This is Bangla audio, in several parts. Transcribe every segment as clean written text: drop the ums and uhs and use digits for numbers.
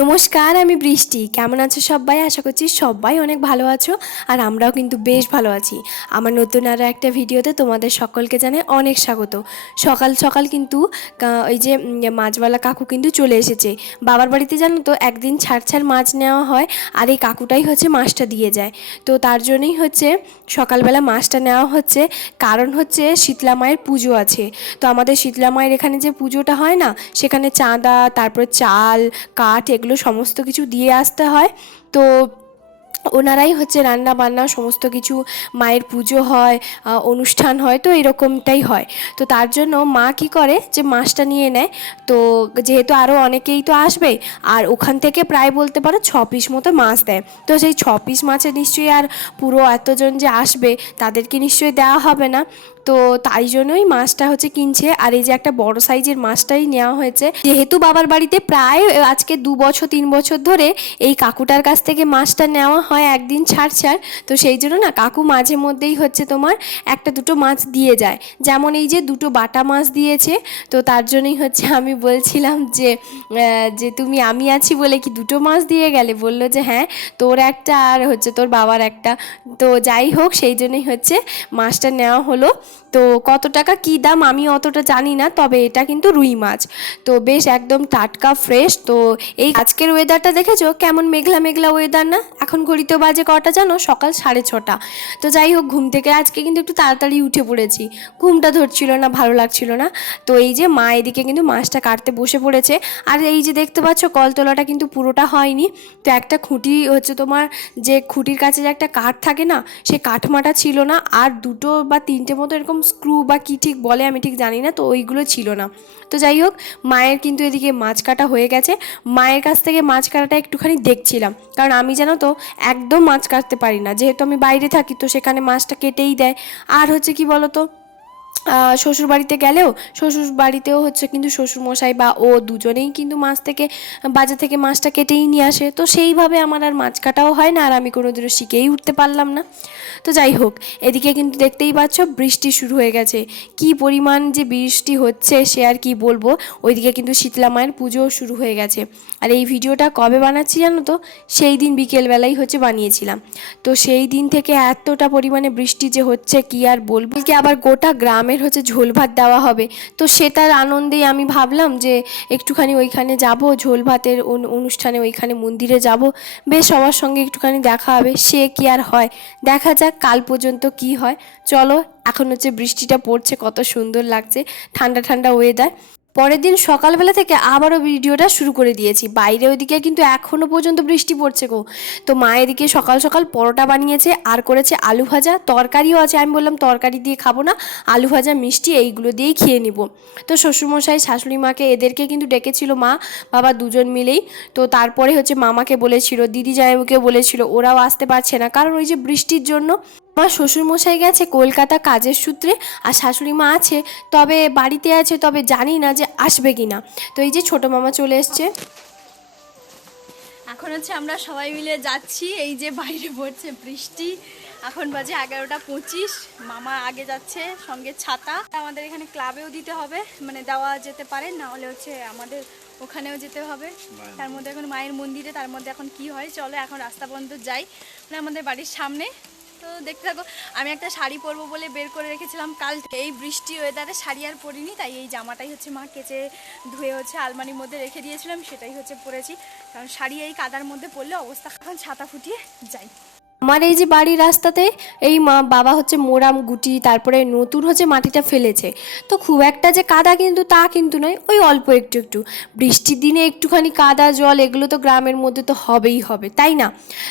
নমস্কার, আমি বৃষ্টি। কেমন আছো সবাই? আশা করছি সবাই অনেক ভালো আছো, আর আমরাও কিন্তু বেশ ভালো আছি। আমার নতুন আরও একটা ভিডিওতে তোমাদের সকলকে জানাই অনেক স্বাগত। সকাল সকাল কিন্তু ওই যে মাছওয়ালা কাকু কিন্তু চলে এসেছে বাবার বাড়িতে। জানো তো, একদিন ছাড় ছাড় মাছ নেওয়া হয়, আর এই কাকুটাই হচ্ছে মাছটা দিয়ে যায়। তো তার জন্যই হচ্ছে সকালবেলা মাছটা নেওয়া হচ্ছে। কারণ হচ্ছে শীতলা মায়ের পুজো আছে। তো আমাদের শীতলা মায়ের এখানে যে পুজোটা হয় না, সেখানে চাঁদা, তারপর চাল, কাঠ, এগুলো সমস্ত কিছু দিয়ে আসতে হয়। তো ওনারাই হচ্ছে রান্না বান্না সমস্ত কিছু, মায়ের পুজো হয়, অনুষ্ঠান হয়, তো এরকমটাই হয়। তো তার জন্য মা কী করে যে মাছটা নিয়ে নেয়। তো যেহেতু আরও অনেকেই তো আসবে, আর ওখান থেকে প্রায় বলতে পারো 6 পিস মতো মাছ দেয়। তো সেই 6 পিস মাছে নিশ্চয়ই আর পুরো এতজন যে আসবে তাদেরকে নিশ্চয়ই দেওয়া হবে না। তো তাই জন্যই মাছটা হচ্ছে কিনছে। আর এই যে একটা বড় সাইজের মাছটাই নেওয়া হয়েছে, যেহেতু বাবার বাড়িতে প্রায় আজকে 2 বছর 3 বছর ধরে এই কাকুটার কাছ থেকে মাছটা নেওয়া হয় একদিন ছাড় ছাড়। তো সেই জন্য না কাকু মাঝে মধ্যেই হচ্ছে তোমার একটা দুটো মাছ দিয়ে যায়। যেমন এই যে 2টো বাটা মাছ দিয়েছে। তো তার জন্যই হচ্ছে আমি বলছিলাম যে যে তুমি আমি আছি বলে কি 2টো মাছ দিয়ে গেলে? বললো যে হ্যাঁ, তোর একটা আর হচ্ছে তোর বাবার একটা। তো যাই হোক, সেই জন্যই হচ্ছে মাছটা নেওয়া হলো। তো কত টাকা কী দাম আমি অতটা জানি না, তবে এটা কিন্তু রুই মাছ। তো বেশ একদম টাটকা ফ্রেশ। তো এই আজকের ওয়েদারটা দেখেছো কেমন মেঘলা মেঘলা ওয়েদার না? এখন ঘড়িতেও বাজে কটা জানো? সকাল 6:30। তো যাই হোক, ঘুম থেকে আজকে কিন্তু একটু তাড়াতাড়ি উঠে পড়েছি, ঘুমটা ধরছিল না, ভালো লাগছিল না। তো এই যে মা এদিকে কিন্তু মাছটা কাটতে বসে পড়েছে। আর এই যে দেখতে পাচ্ছ কলতলাটা কিন্তু পুরোটা হয়নি। তো একটা খুঁটি হচ্ছে তোমার, যে খুঁটির কাছে যে একটা কাঠ থাকে না, সেই কাঠমাটা ছিল না। আর 2টো বা 3টে মতো এরকম স্ক্রু বা কী ঠিক বলে আমি ঠিক জানি না, তো ওইগুলো ছিল না। তো যাই হোক, মায়ের কিন্তু এদিকে মাছ কাটা হয়ে গেছে। মায়ের কাছ থেকে মাছ কাটাটা একটুখানি দেখছিলাম, কারণ আমি জানো তো একদম মাছ কাটতে পারি না। যেহেতু আমি বাইরে থাকি, তো সেখানে মাছটা কেটেই দেয়। আর হচ্ছে কি বলো তো, শ্বশুর বাড়িতে গেলেও শ্বশুর বাড়িতেও হচ্ছে কিন্তু শ্বশুরমশাই বা ও দুজনেই কিন্তু মাছ থেকে, বাজার থেকে মাছটা কেটেই নিয়ে আসে। তো সেইভাবে আমার আর মাছ কাটাও হয় না, আর আমি কোনোদিনও শিখেই উঠতে পারলাম না। তো যাই হোক, এদিকে কিন্তু দেখতেই পাচ্ছ বৃষ্টি শুরু হয়ে গেছে। কি পরিমাণ যে বৃষ্টি হচ্ছে সে আর কি বলবো। ওইদিকে কিন্তু শীতলা মায়ের পুজোও শুরু হয়ে গেছে। আর এই ভিডিওটা কবে বানাচ্ছি জানো তো? সেই দিন বিকেলবেলাই হচ্ছে বানিয়েছিলাম। তো সেই দিন থেকে এতটা পরিমাণে বৃষ্টি যে হচ্ছে কি আর বলবো। কি আবার গোটা গ্রামের হচ্ছে ঝোল ভাত দেওয়া হবে। তো সেটার আনন্দেই আমি ভাবলাম যে একটুখানি ওইখানে যাব, ঝোল ভাতের অনুষ্ঠানে ওইখানে মন্দিরে যাব, বেশ সবার সঙ্গে একটুখানি দেখা হবে। সে কি আর হয়, দেখা যাক কাল পর্যন্ত কি হয়। চলো, এখন হচ্ছে বৃষ্টিটা পড়ছে, কত সুন্দর লাগছে, ঠান্ডা ঠান্ডা ওয়েদার। পরের দিন সকালবেলা থেকে আবারও ভিডিওটা শুরু করে দিয়েছি। বাইরে ওইদিকে কিন্তু এখনও পর্যন্ত বৃষ্টি পড়ছে গো। তো মা এদিকে সকাল সকাল পরোটা বানিয়েছে, আর করেছে আলু ভাজা, তরকারিও আছে। আমি বললাম তরকারি দিয়ে খাবো না, আলু ভাজা মিষ্টি এইগুলো দিয়েই খেয়ে নিব। তো শ্বশুরমশাই শাশুড়ি মাকে এদেরকে কিন্তু ডেকেছিল মা বাবা দুজন মিলেই। তো তারপরে হচ্ছে মামাকে বলেছিল, দিদি জামাইবাবুকে বলেছিল, ওরাও আসতে পারছে না কারণ ওই যে বৃষ্টির জন্য। আমার শ্বশুরমশাই গেছে কলকাতা কাজের সূত্রে, আর শাশুড়ি মা আছে, তবে বাড়িতে আছে, তবে জানি না যে আসবে কি না। তো এই যে ছোটো মামা চলে এসছে। এখন হচ্ছে আমরা সবাই মিলে যাচ্ছি। এই যে বাইরে পড়ছে বৃষ্টি, এখন বাজে 11:25। মামা আগে যাচ্ছে, সঙ্গে ছাতা। আমাদের এখানে ক্লাবেও দিতে হবে, মানে দেওয়া যেতে পারে, না হলে হচ্ছে আমাদের ওখানেও যেতে হবে। তার মধ্যে এখন মায়ের মন্দিরে, তার মধ্যে এখন কি হয়। চলো এখন রাস্তা পর্যন্ত যাই, মানে আমাদের বাড়ির সামনে। তো দেখতে থাকো। আমি একটা শাড়ি পরবো বলে বের করে রেখেছিলাম কাল। এই বৃষ্টি ওয়েদারে শাড়ি আর পরিনি, তাই এই জামাটাই হচ্ছে মা কেচে ধুয়ে হচ্ছে আলমারির মধ্যে রেখে দিয়েছিলাম, সেটাই হচ্ছে পরেছি। কারণ শাড়ি এই কাদার মধ্যে পরলে অবস্থা। এখন ছাতা ফুটিয়ে যাই। আমার এই যে বাড়ির রাস্তাতে এই বাবা হচ্ছে মোরাম গুটি, তারপরে নতুন হচ্ছে মাটিটা ফেলেছে। তো খুব একটা যে কাদা কিন্তু তা কিন্তু নয়, ওই অল্প একটু একটু। বৃষ্টির দিনে একটুখানি কাদা জল এগুলো তো গ্রামের মধ্যে তো হবেই হবে, তাই না?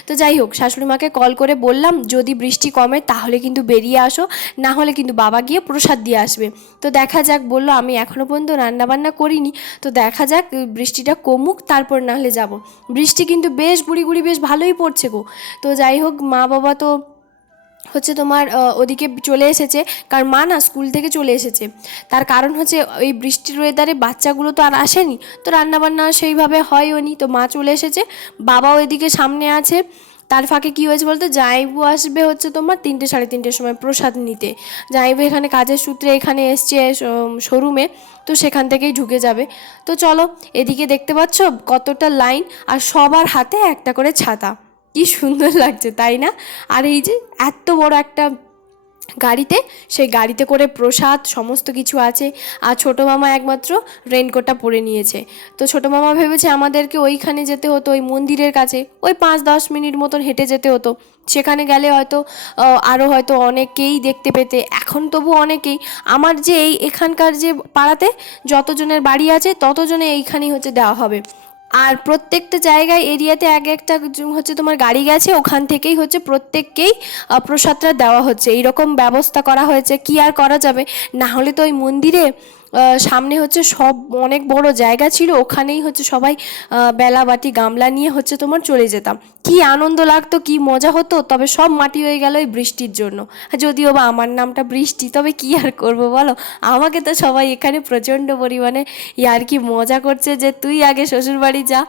তো যাই হোক, শাশুড়ি মাকে কল করে বললাম যদি বৃষ্টি কমে তাহলে কিন্তু বেরিয়ে আসো, না হলে কিন্তু বাবা গিয়ে প্রসাদ দিয়ে আসবে। তো দেখা যাক, বললো আমি এখনও পর্যন্ত রান্নাবান্না করিনি, তো দেখা যাক বৃষ্টিটা কমুক, তারপর না হলে যাবো। বৃষ্টি কিন্তু বেশ গুড়ি গুড়ি বেশ ভালোই পড়ছে গো। তো যাই হোক, মা বাবা তো হচ্ছে তোমার ওদিকে চলে এসেছে, কারণ মা না স্কুল থেকে চলে এসেছে। তার কারণ হচ্ছে ওই বৃষ্টির ওয়েদারে বাচ্চাগুলো তো আর আসেনি, তো রান্নাবান্না সেইভাবে হয়ও নি। তো মা চলে এসেছে, বাবাও এদিকে সামনে আছে। তার ফাঁকে কী হয়েছে বলতো, জামাইবু আসবে হচ্ছে তোমার 3টে 3:30 সময় প্রসাদ নিতে। জামাইবু এখানে কাজের সূত্রে এখানে এসছে শোরুমে, তো সেখান থেকেই ঢুকে যাবে। তো চলো, এদিকে দেখতে পাচ্ছ কতটা লাইন, আর সবার হাতে একটা করে ছাতা। কি সুন্দর লাগছে তাই না? আর এই যে এত বড় একটা গাড়িতে, সেই গাড়িতে করে প্রসাদ সমস্ত কিছু আছে। আর ছোটো মামা একমাত্র রেনকোটটা পরে নিয়েছে। তো ছোটো মামা ভেবেছে আমাদেরকে ওইখানে যেতে হতো, ওই মন্দিরের কাছে, ওই 5-10 মিনিট মতন হেঁটে যেতে হতো। সেখানে গেলে হয়তো আরও হয়তো অনেকেই দেখতে পেতে। এখন তবু অনেকেই, আমার যে এখানকার যে পাড়াতে যতজনের বাড়ি আছে ততজনে এইখানেই হচ্ছে দেওয়া হবে। আর প্রত্যেকটা জায়গায় এরিয়াতে এক একটা হচ্ছে তোমার গাড়ি গেছে, ওখান থেকেই হচ্ছে প্রত্যেককেই প্রসাদটা দেওয়া হচ্ছে। এইরকম ব্যবস্থা করা হয়েছে, কি আর করা যাবে। না হলে তো ওই মন্দিরে সামনে হচ্ছে সব অনেক বড় জায়গা ছিল, ওখানেই হচ্ছে সবাই বেলা বাটি গামলা নিয়ে হচ্ছে তোমার চলে যেতাম। কি আনন্দ লাগতো, কি মজা হতো। তবে সব মাটি হয়ে গেল এই বৃষ্টির জন্য। যদিও বা আমার নামটা বৃষ্টি, তবে কি আর করব বলো। আমাকে তো সবাই এখানে প্রচণ্ড পরিমাণে আর কি মজা করছে যে তুই আগে শ্বশুরবাড়ি যা,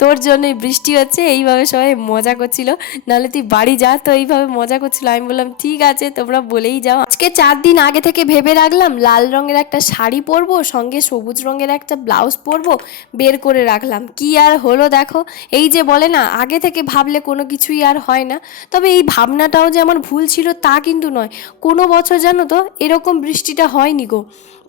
তোর জন্যই বৃষ্টি হচ্ছে, এইভাবে সবাই মজা করছিল। নাহলে তুই বাড়ি যা, তো এইভাবে মজা করছিল। আমি বললাম ঠিক আছে, তোমরা বলেই যাও। আজকে 4 দিন আগে থেকে ভেবে রাখলাম লাল রঙের একটা শাড়ি পরবো, সঙ্গে সবুজ রঙের একটা ব্লাউজ পরবো, বের করে রাখলাম। কি আর হলো দেখো। এই যে বলে না, আগে থেকে ভাবলে কোনো কিছুই আর হয় না। তবে এই ভাবনাটাও যে আমার ভুল ছিল তা কিন্তু নয়। কোনো বছর জানো তো এরকম বৃষ্টিটা হয়নি গো।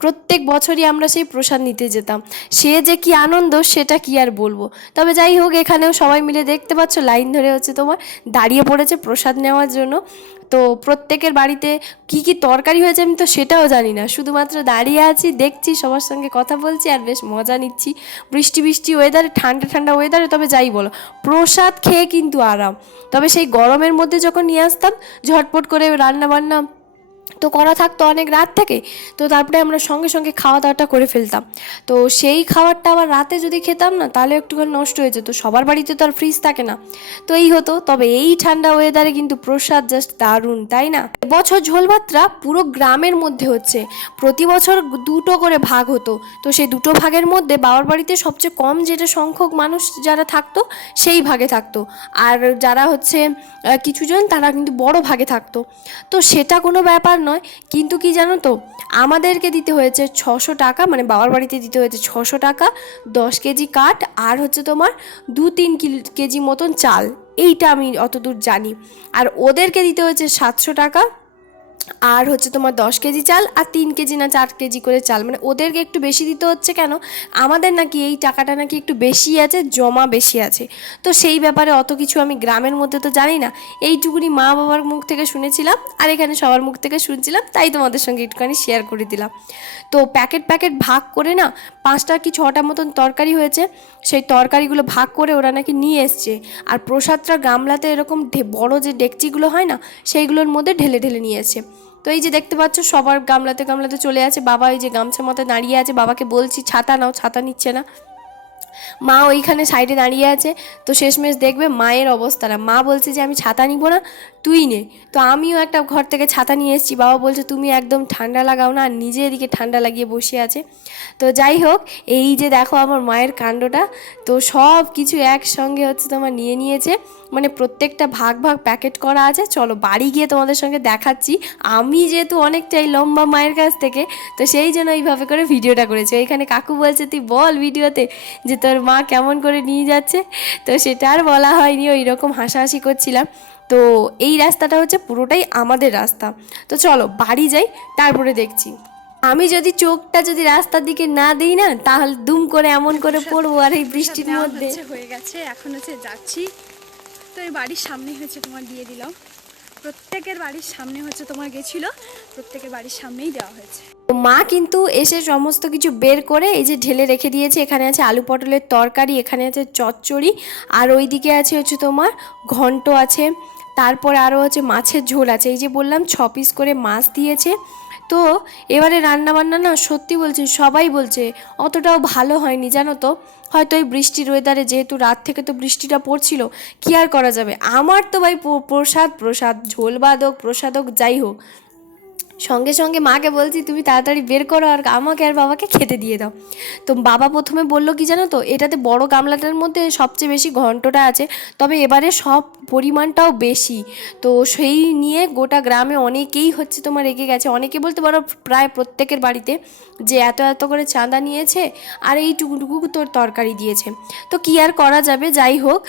প্রত্যেক বছরই আমরা সেই প্রসাদ নিতে যেতাম। সে যে কি আনন্দ সেটা কি আর বলবো। তবে যাই হোক, এখানেও সবাই মিলে দেখতে পাচ্ছ লাইন ধরে হচ্ছে তোমার দাঁড়িয়ে পড়েছে প্রসাদ নেওয়ার জন্য। তো প্রত্যেকের বাড়িতে কি কি তরকারি হয়েছে আমি তো সেটাও জানি না, শুধুমাত্র দাঁড়িয়ে আছি, দেখছি, সবার সঙ্গে কথা বলছি আর বেশ মজা নিচ্ছি। বৃষ্টি বৃষ্টি ওয়েদারে, ঠান্ডা ঠান্ডা ওয়েদারে, তবে যাই বলো প্রসাদ খেয়ে কিন্তু আরাম। তবে সেই গরমের মধ্যে যখন নিয়ে আসতাম, ঝটপট করে রান্না বান্না তো করা থাকতো অনেক রাত থেকে, তো তারপরে আমরা সঙ্গে সঙ্গে খাওয়া দাওয়াটা করে ফেলতাম। তো সেই খাবারটা আবার রাতে যদি খেতাম না, তাহলে একটুখানি নষ্ট হয়ে যেত। সবার বাড়িতে তো আর ফ্রিজ থাকে না, তো এই হতো। তবে এই ঠান্ডা ওয়েদারে কিন্তু প্রসাদ জাস্ট দারুণ, তাই না? এবছর ঝোল ভাতটা পুরো গ্রামের মধ্যে হচ্ছে। প্রতি বছর 2টো করে ভাগ হতো। তো সেই 2টো ভাগের মধ্যে বাবার বাড়িতে সবচেয়ে কম যেটা সংখ্যক মানুষ যারা থাকতো সেই ভাগে থাকতো, আর যারা হচ্ছে কিছুজন তারা কিন্তু বড় ভাগে থাকতো। তো সেটা কোনো ব্যাপার নয়, কিন্তু কি জানো তো, আমাদেরকে দিতে হয়েছে 600 টাকা, মানে বাবার বাড়িতে দিতে হয়েছে 600 টাকা, 10 কেজি কাঠ, আর হচ্ছে তোমার 2-3 কেজি মতন চাল। এইটা আমি অতদূর জানি। আর ওদেরকে দিতে হয়েছে 700 টাকা, আর হচ্ছে তোমার 10 কেজি চাল, আর 3 কেজি না 4 কেজি করে চাল। মানে ওদেরকে একটু বেশি দিতে হচ্ছে কেন, আমাদের নাকি এই টাকাটা নাকি একটু বেশি আছে, জমা বেশি আছে। তো সেই ব্যাপারে অত কিছু আমি গ্রামের মধ্যে তো জানি না, এইটুকুনি মা বাবার মুখ থেকে শুনেছিলাম, আর এখানে সবার মুখ থেকে শুনছিলাম, তাই তোমাদের সঙ্গে একটুখানি শেয়ার করে দিলাম। তো প্যাকেট প্যাকেট ভাগ করে না 5টা কি 6টা মতন তরকারি হয়েছে, সেই তরকারিগুলো ভাগ করে ওরা নাকি নিয়ে এসছে। আর প্রসাদটা গামলাতে এরকম বড় যে ডেকচিগুলো হয় না, সেইগুলোর মধ্যে ঢেলে ঢেলে নিয়ে এসছে। তো এই যে দেখতে পাচ্ছ সবার গামলাতে গামলাতে চলে আছে। বাবা এই যে গামছা মাথায় দাঁড়িয়ে আছে, বাবাকে বলছি ছাতা নাও, ছাতা নিচ্ছে না। মা ওইখানে সাইডে দাঁড়িয়ে আছে। তো শেষমেশ দেখবে মায়ের অবস্থাটা, মা বলছে যে আমি ছাতা নিব না, তুই নে। তো আমিও একটা ঘর থেকে ছাতা নিয়ে এসেছি, বাবা বলছে তুমি একদম ঠান্ডা লাগাও না, আর নিজে এদিকে ঠান্ডা লাগিয়ে বসে আছে। তো যাই হোক, এই যে দেখো আমার মায়ের কাণ্ডটা, তো সব কিছু একসঙ্গে হচ্ছে তোমার নিয়ে নিয়েছে, মানে প্রত্যেকটা ভাগ ভাগ প্যাকেট করা আছে। চলো বাড়ি গিয়ে তোমাদের সঙ্গে দেখাচ্ছি। আমি যেহেতু অনেকটাই লম্বা মায়ের কাছ থেকে, তো সেই জন্য এইভাবে করে ভিডিওটা করেছি। এইখানে কাকু বলছে তুই বল ভিডিওতে যে তোর মা কেমন করে নিয়ে যাচ্ছে, তো সেটা আর বলা হয়নি, ওই রকম হাসাহাসি করছিলাম। তো এই রাস্তাটা হচ্ছে পুরোটাই আমাদের রাস্তা। তো চলো বাড়ি যাই, তারপরে দেখছি। আমি যদি চোখটা যদি রাস্তার দিকে না দিই না, তাহলে দুম করে এমন করে পড়বো, আর এই বৃষ্টির দেওয়া মধ্যে। হচ্ছে, হয়ে গেছে, এখন হচ্ছে যাচ্ছি। তো এই বাড়ির সামনে হচ্ছে তোমার দিয়ে দিলাম, প্রত্যেকের বাড়ির সামনে হচ্ছে তোমার গেছিলো, প্রত্যেকের বাড়ির সামনেই দেওয়া হয়েছে। মা কিন্তু এসে সমস্ত কিছু বের করে এই যে ঢেলে রেখে দিয়েছে। এখানে আছে আলু পটলের তরকারি, এখানে আছে চচ্চড়ি, আর ওইদিকে আছে হচ্ছে তোমার ঘন্ট আছে, তারপরে আরও হচ্ছে মাছের ঝোল আছে। এই যে বললাম 6 পিস করে মাছ দিয়েছে। তো এবারে রান্নাবান্না না সত্যি বলছি সবাই বলছে অতটাও ভালো হয়নি জানো তো। হয়তো এই বৃষ্টির ওয়েদারে, যেহেতু রাত থেকে তো বৃষ্টিটা পড়ছিল, কী আর করা যাবে। আমার তো ভাই প্রসাদ প্রসাদ, ঝোল বাদক প্রসাদক যাই হোক, সঙ্গে সঙ্গে মাকে বলছি তুমি তাড়াতাড়ি বের করো আর আমাকে আর বাবাকে খেতে দিয়ে দাও। তো বাবা প্রথমে বলল কি জানো তো, এটাতে বড় গামলাটার মধ্যে সবচেয়ে বেশি ঘন্টটা আছে, তবে এবারে সব পরিমাণটাও বেশি। তো সেই নিয়ে গোটা গ্রামে অনেকেই হচ্ছে তোমার রেগে গেছে, অনেকে বলতে পারো প্রায় প্রত্যেকের বাড়িতে, যে এত এত করে চাঁদা নিয়েছে আর এইটুকুটুকু তোর তরকারি দিয়েছে। তো কী আর করা যাবে, যাই হোক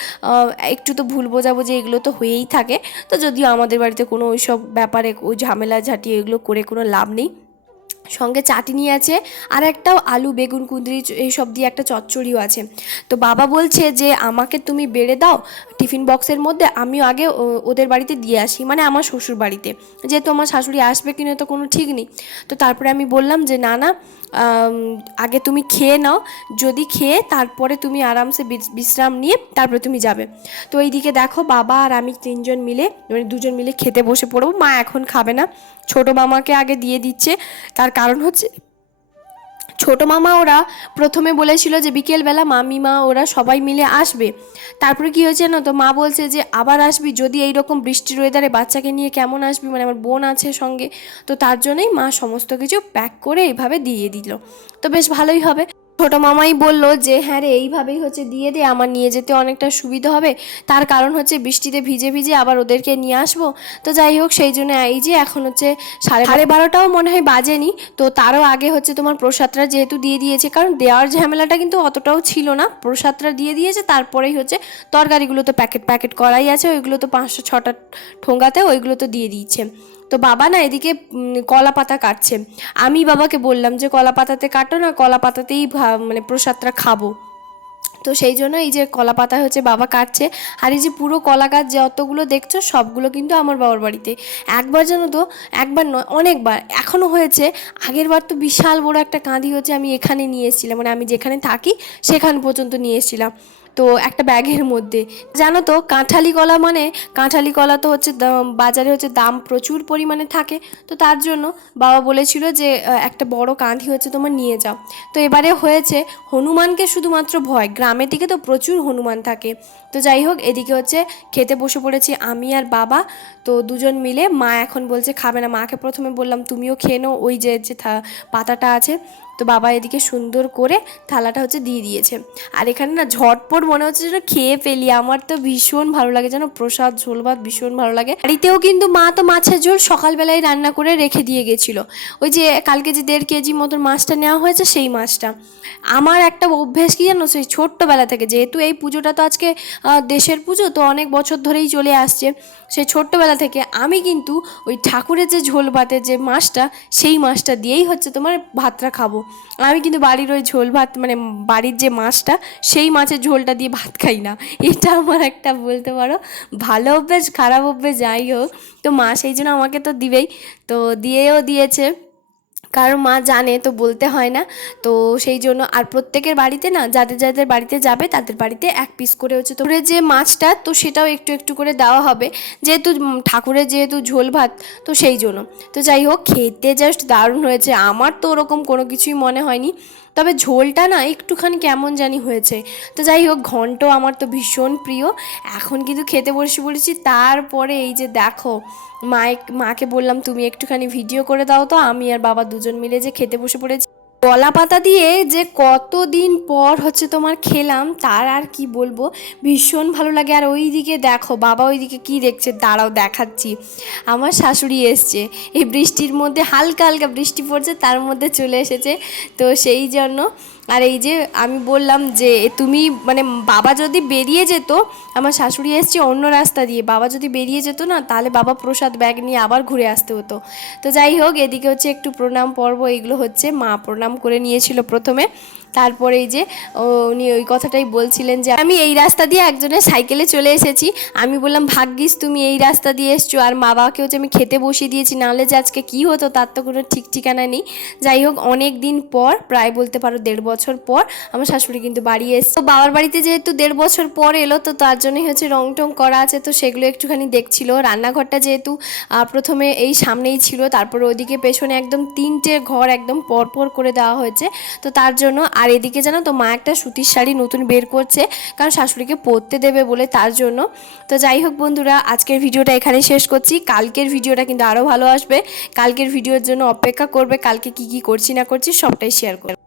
একটু তো ভুল বোঝাবুঝি এগুলো তো হয়েই থাকে। তো যদিও আমাদের বাড়িতে কোনো ওইসব ব্যাপারে ওই ঝামেলা ঝাঁটি এগুলো করে কোনো লাভ নেই। সঙ্গে চাটনি আছে আর একটাও আলু বেগুন কুঁদরি এইসব দিয়ে একটা চচ্চড়িও আছে। তো বাবা বলছে যে আমাকে তুমি বেড়ে দাও টিফিন বক্সের মধ্যে, আমিও আগে ওদের বাড়িতে দিয়ে আসি, মানে আমার শ্বশুর বাড়িতে, যেহেতু আমার শাশুড়ি আসবে কিনা তো কোনো ঠিক নেই। তো তারপরে আমি বললাম যে না না, আগে তুমি খেয়ে নাও, যদি খেয়ে তারপরে তুমি আরামসে বিশ্রাম নিয়ে তারপরে তুমি যাবে। তো এইদিকে দেখো বাবা আর আমি তিনজন মিলে, মানে দুজন মিলে খেতে বসে পড়বো। মা এখন খাবে না, ছোটো মামাকে আগে দিয়ে দিচ্ছে। তার কারণ হচ্ছে ছোটো মামা ওরা প্রথমে বলেছিল যে বিকেলবেলা মামিমা ওরা সবাই মিলে আসবে। তারপরে কী হয়েছে না, তো মা বলছে যে আবার আসবি, যদি এইরকম বৃষ্টির ওয়েদারে বাচ্চাকে নিয়ে কেমন আসবি, মানে আমার বোন আছে সঙ্গে। তো তার জন্যই মা সমস্ত কিছু প্যাক করে এইভাবে দিয়ে দিল। তো বেশ ভালোই হবে। ছোটো মামাই বলল যে হ্যাঁ রে, এইভাবেই হচ্ছে দিয়ে দে, আমার নিয়ে যেতে অনেকটা সুবিধা হবে। তার কারণ হচ্ছে বৃষ্টিতে ভিজে ভিজে আবার ওদেরকে নিয়ে আসবো। তো যাই হোক, সেই জন্য এই যে এখন হচ্ছে সাড়ে বারোটাও মনে হয় বাজেনি। তো তারও আগে হচ্ছে তোমার প্রসাদটা যেহেতু দিয়ে দিয়েছে, কারণ দেওয়ার ঝামেলাটা কিন্তু অতটাও ছিল না, প্রসাদটা দিয়ে দিয়েছে। তারপরেই হচ্ছে তরকারিগুলো তো প্যাকেট প্যাকেট করাই আছে, ওইগুলো তো 5-6টা ঠোঙ্গাতে ওইগুলো তো দিয়ে দিয়েছে। তো বাবা না এদিকে কলা পাতা কাটছে। আমি বাবাকে বললাম যে কলা পাতাতে কাটো না, কলা পাতাতেই মানে প্রসাদটা খাবো। তো সেই জন্য এই যে কলা পাতা হচ্ছে বাবা কাটছে। আর এই যে পুরো কলা গাছ যতগুলো দেখছো সবগুলো কিন্তু আমার বাবার বাড়িতে। একবার জানো তো, একবার নয় অনেকবার এখনও হয়েছে। আগের বার তো বিশাল বড় একটা কাঁদি হচ্ছে আমি এখানে নিয়ে এসেছিলাম, মানে আমি যেখানে থাকি সেখান পর্যন্ত নিয়ে এসেছিলাম। তো একটা ব্যাগের মধ্যে, জানো তো কাঁঠালি কলা, মানে কাঁঠালি কলা তো হচ্ছে বাজারে হচ্ছে দাম প্রচুর পরিমাণে থাকে। তো তার জন্য বাবা বলেছিল যে একটা বড় কাঁধি হচ্ছে তোমার নিয়ে যাও। তো এবারে হয়েছে হনুমানকে শুধুমাত্র ভয়, গ্রামের দিকে তো প্রচুর হনুমান থাকে। তো যাই হোক, এদিকে হচ্ছে খেতে বসে পড়েছি আমি আর বাবা। তো দুজন মিলে, মা এখন বলছে খাবে না, মাকে প্রথমে বললাম তুমিও খেয়ে নাও ওই যে পাতাটা আছে। তো বাবা এদিকে সুন্দর করে থালাটা হচ্ছে দিয়ে দিয়েছে। আর এখানে না ঝটপট মনে হচ্ছে যেন খেয়ে ফেলি, আমার তো ভীষণ ভালো লাগে যেন প্রসাদ ঝোল ভাত ভীষণ ভালো লাগে। বাড়িতেও কিন্তু মা তো মাছের ঝোল সকালবেলায় রান্না করে রেখে দিয়ে গেছিলো, ওই যে কালকে যে 1.5 কেজি মতন মাছটা নেওয়া হয়েছে সেই মাছটা। আমার একটা অভ্যেস কি জানো, সেই ছোট্টবেলা থেকে, যেহেতু এই পুজোটা তো আজকে দেশের পুজো, তো অনেক বছর ধরেই চলে আসছে, সেই ছোট্টবেলা থেকে আমি কিন্তু ওই ঠাকুরের যে ঝোল ভাতের যে মাছটা, সেই মাছটা দিয়েই হচ্ছে তোমার ভাতটা খাবো। আমি কিন্তু বাড়ির ওই ঝোল ভাত, মানে বাড়ির যে মাছটা সেই মাছের ঝোলটা দিয়ে ভাত খাই না। এটা আমার একটা বলতে পারো ভালো অভ্যেস, খারাপ অভ্যেস যাই হোক। তো মা সেই জন্য আমাকে তো দিবেই, তো দিয়েও দিয়েছে, কারণ মা জানে তো বলতে হয় না। তো সেই জন্য আর প্রত্যেকের বাড়িতে না, যাদের যাদের বাড়িতে যাবে তাদের বাড়িতে 1 পিস করে হচ্ছে তোরে যে মাছটা, তো সেটাও একটু একটু করে দেওয়া হবে, যেহেতু ঠাকুরের যেহেতু ঝোল ভাত, তো সেই জন্য। তো যাই হোক, খেতে জাস্ট দারুণ হয়েছে, আমার তো ওরকম কোনো কিছুই মনে হয়নি, তবে ঝোলটা না একটুখানি কেমন জানি হয়েছে। তো যাই হোক, ঘন্ট আমার তো ভীষণ প্রিয়। এখন কিন্তু খেতে বসে পড়েছি। তারপরে এই যে দেখো, মাকে বললাম তুমি একটুখানি ভিডিও করে দাও, তো আমি আর বাবা দুজন মিলে যে খেতে বসে পড়েছি। কলা পাতা দিয়ে যে কতদিন পর হচ্ছে তোমার খেলাম, তার আর কি বলবো, ভীষণ ভালো লাগে। আর ওই দিকে দেখো বাবা ওইদিকে কি দেখছে, দাঁড়াও দেখাচ্ছি। আমার শাশুড়ি এসছে, এই বৃষ্টির মধ্যে, হালকা হালকা বৃষ্টি পড়ছে তার মধ্যে চলে এসেছে। তো সেই জন্য, আর এই যে আমি বললাম যে তুমি, মানে বাবা যদি বেরিয়ে যেত, আমার শাশুড়ি এসছে অন্য রাস্তা দিয়ে, বাবা যদি বেরিয়ে যেত না, তাহলে বাবা প্রসাদ ব্যাগ নিয়ে আবার ঘুরে আসতে হতো। তো যাই হোক, এদিকে হচ্ছে একটু প্রণাম পর্ব এইগুলো হচ্ছে, মা প্রণাম করে নিয়েছিল প্রথমে। তারপরে এই যে উনি ওই কথাটাই বলছিলেন যে আমি এই রাস্তা দিয়ে একজনের সাইকেলে চলে এসেছি। আমি বললাম ভাগ্যিস তুমি এই রাস্তা দিয়ে এসছো, আর মা বাবাকে হচ্ছে আমি খেতে বসিয়ে দিয়েছি, নাহলে যে আজকে কী হতো তার তো কোনো ঠিক ঠিকানা নেই। যাই হোক, অনেক দিন পর, প্রায় বলতে পারো 1.5 বছর পর আমার শাশুড়ি কিন্তু বাড়ি এসছে। তো বাবার বাড়িতে যেহেতু 1.5 বছর পর এলো, তো তার জন্যই হচ্ছে রং টং করা আছে, তো সেগুলো একটুখানি দেখছিল। রান্নাঘরটা যেহেতু প্রথমে এই সামনেই ছিল, তারপর ওদিকে পেছনে একদম 3টে ঘর একদম পরপর করে দেওয়া হয়েছে। তো তার জন্য আর এদিকে জানো তো মা একটা সুতির শাড়ি নতুন বের করছে, কারণ শাশুড়িকে পরতে দেবে বলে, তার জন্য। তো যাই হোক বন্ধুরা, আজকের ভিডিওটা এখানে শেষ করছি। কালকের ভিডিওটা কিন্তু আরও ভালো আসবে। কালকের ভিডিওর জন্য অপেক্ষা করবে, কালকে কি কি করছি না করছি সবটাই শেয়ার করবে।